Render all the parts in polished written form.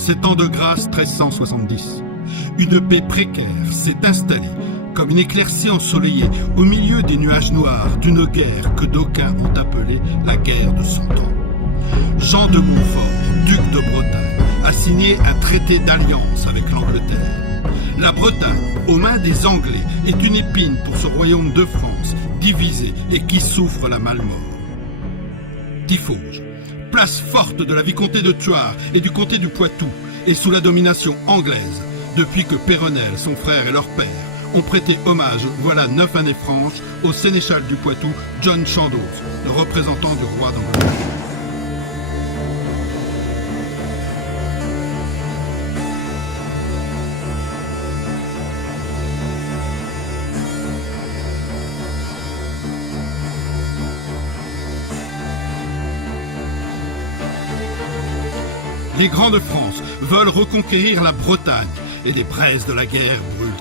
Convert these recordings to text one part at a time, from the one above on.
ces temps de grâce 1370, une paix précaire s'est installée comme une éclaircie ensoleillée au milieu des nuages noirs d'une guerre que d'aucuns ont appelée la guerre de 100 ans. Jean de Montfort, duc de Bretagne, a signé un traité d'alliance avec l'Angleterre. La Bretagne, aux mains des Anglais, est une épine pour ce royaume de France, divisé et qui souffre la malmort. Tiffauges, place forte de la vicomté de Thouars et du comté du Poitou, est sous la domination anglaise, depuis que Peyronel, son frère et leur père ont prêté hommage, voilà 9 années franches, au sénéchal du Poitou, John Chandos, le représentant du roi d'Angleterre. Les grands de France veulent reconquérir la Bretagne et les braises de la guerre brûlent.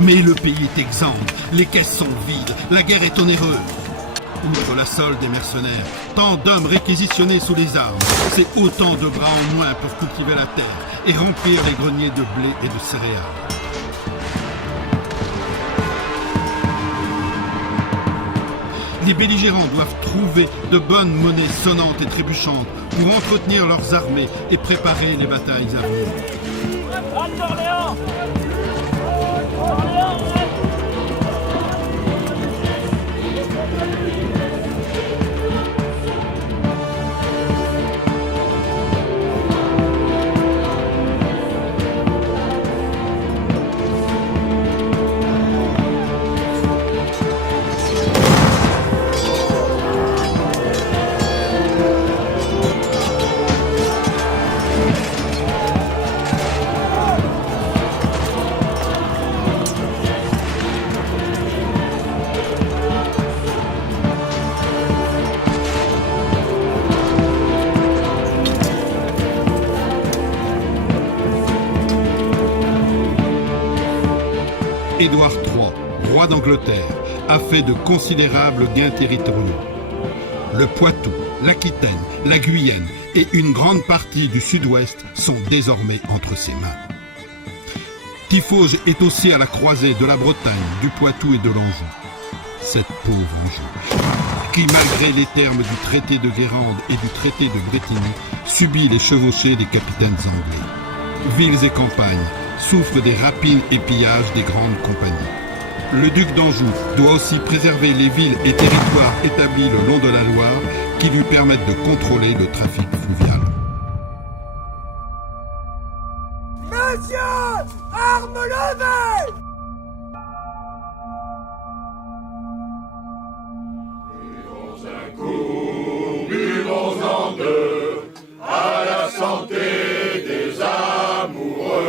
Mais le pays est exsangue, les caisses sont vides, la guerre est onéreuse. Outre la solde des mercenaires, tant d'hommes réquisitionnés sous les armes, c'est autant de bras en moins pour cultiver la terre et remplir les greniers de blé et de céréales. Les belligérants doivent trouver de bonnes monnaies sonnantes et trébuchantes pour entretenir leurs armées et préparer les batailles à venir. Édouard III, roi d'Angleterre, a fait de considérables gains territoriaux. Le Poitou, l'Aquitaine, la Guyenne et une grande partie du sud-ouest sont désormais entre ses mains. Tiffauges est aussi à la croisée de la Bretagne, du Poitou et de l'Anjou. Cette pauvre Anjou, qui malgré les termes du traité de Guérande et du traité de Brétigny, subit les chevauchées des capitaines anglais. Villes et campagnes souffrent des rapines et pillages des grandes compagnies. Le duc d'Anjou doit aussi préserver les villes et territoires établis le long de la Loire qui lui permettent de contrôler le trafic fluvial. Messieurs, armes levées! Buvons un coup, buvons en deux, à la santé des amoureux,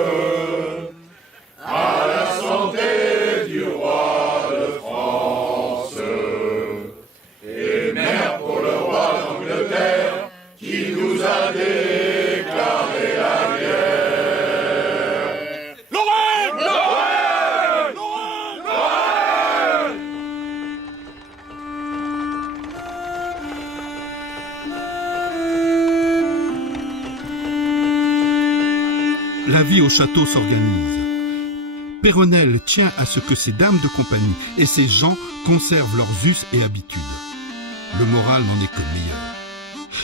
à la santé du roi de France, et mère pour le roi d'Angleterre, qui nous a déclaré la guerre. Lorraine! Lorraine! Lorraine! Lorraine! La vie au château s'organise. Peyronel tient à ce que ses dames de compagnie et ses gens conservent leurs us et habitudes. Le moral n'en est que meilleur.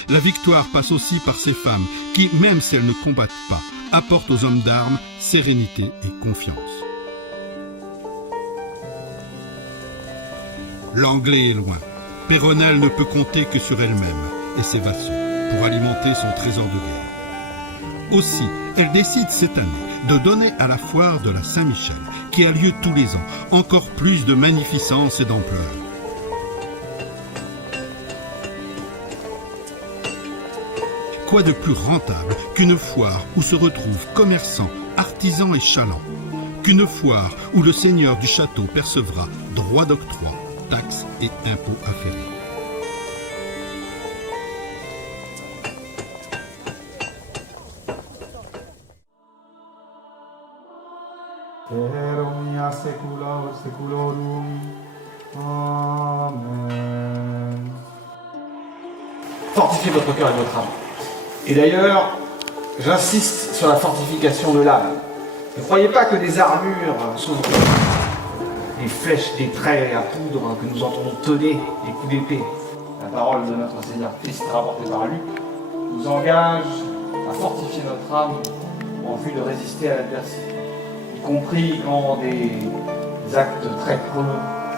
La victoire passe aussi par ces femmes qui, même si elles ne combattent pas, apportent aux hommes d'armes sérénité et confiance. L'Anglais est loin. Peyronel ne peut compter que sur elle-même et ses vassaux pour alimenter son trésor de guerre. Aussi, elle décide cette année de donner à la foire de la Saint-Michel, qui a lieu tous les ans, encore plus de magnificence et d'ampleur. Quoi de plus rentable qu'une foire où se retrouvent commerçants, artisans et chalands, qu'une foire où le seigneur du château percevra droits d'octroi, taxes et impôts afférés. per omnia saecula saeculorum. Amen. Fortifiez votre cœur et votre âme. Et d'ailleurs, j'insiste sur la fortification de l'âme. Ne croyez pas que des armures sont des flèches, des traits à poudre que nous entendons tonner, des coups d'épée. La parole de notre Seigneur Christ, rapportée par Luc, nous engage à fortifier notre âme en vue de résister à l'adversité, y compris quand des actes très creux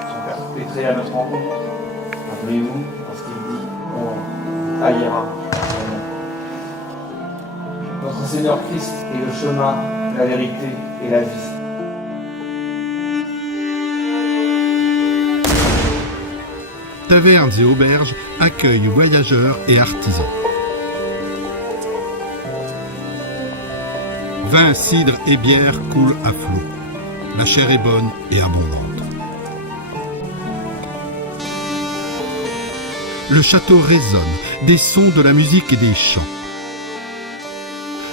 sont perpétrés à notre rencontre. Rappelez-vous, lorsqu'il dit on haïra. Notre Seigneur Christ est le chemin, la vérité et la vie. Tavernes et auberges accueillent voyageurs et artisans. Vin, cidre et bière coulent à flot. La chair est bonne et abondante. Le château résonne des sons de la musique et des chants.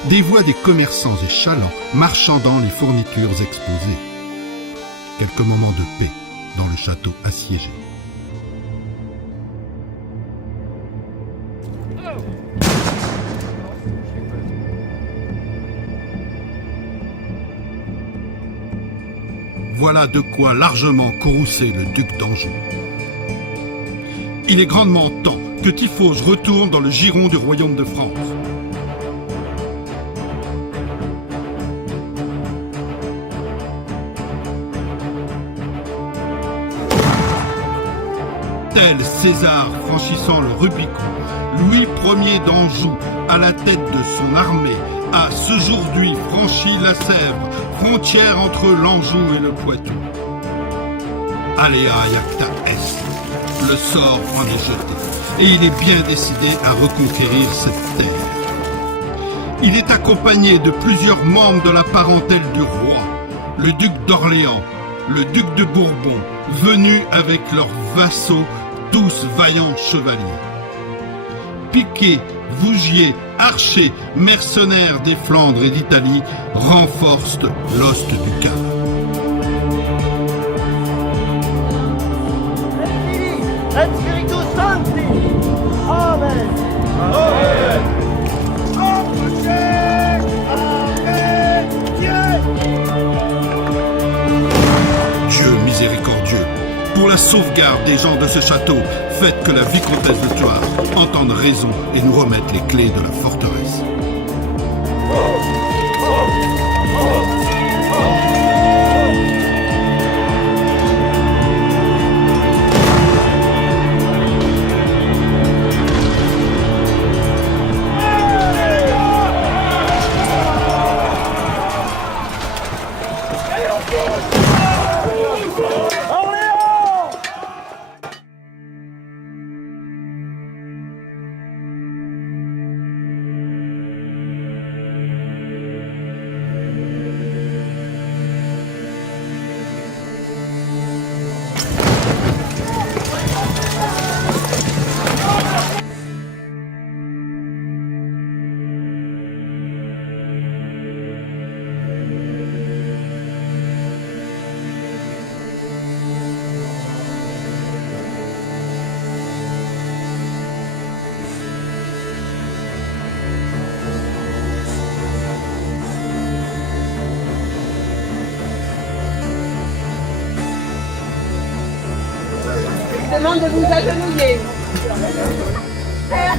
Des voix des commerçants et chalands marchandant les fournitures exposées. Quelques moments de paix dans le château assiégé. Voilà de quoi largement courroucer le duc d'Anjou. Il est grandement temps que Tiphos retourne dans le giron du royaume de France. Tel César franchissant le Rubicon, Louis Ier d'Anjou, à la tête de son armée, a aujourd'hui franchi la Sèvre, frontière entre l'Anjou et le Poitou. Alea iacta est, le sort en est jeté, et il est bien décidé à reconquérir cette terre. Il est accompagné de plusieurs membres de la parentèle du roi, le duc d'Orléans, le duc de Bourbon, venus avec leurs vassaux, tous vaillants chevaliers. Piquet, Vougier, archers, mercenaires des Flandres et d'Italie renforcent l'ost du Cap. Et Spiritus Sancti. Amen. Amen. Amen. Dieu miséricordieux, pour la sauvegarde des gens de ce château, faites que la vicomtesse de Thouars entende raison et nous remette les clés de la forteresse. Demande de vous agenouiller. Père,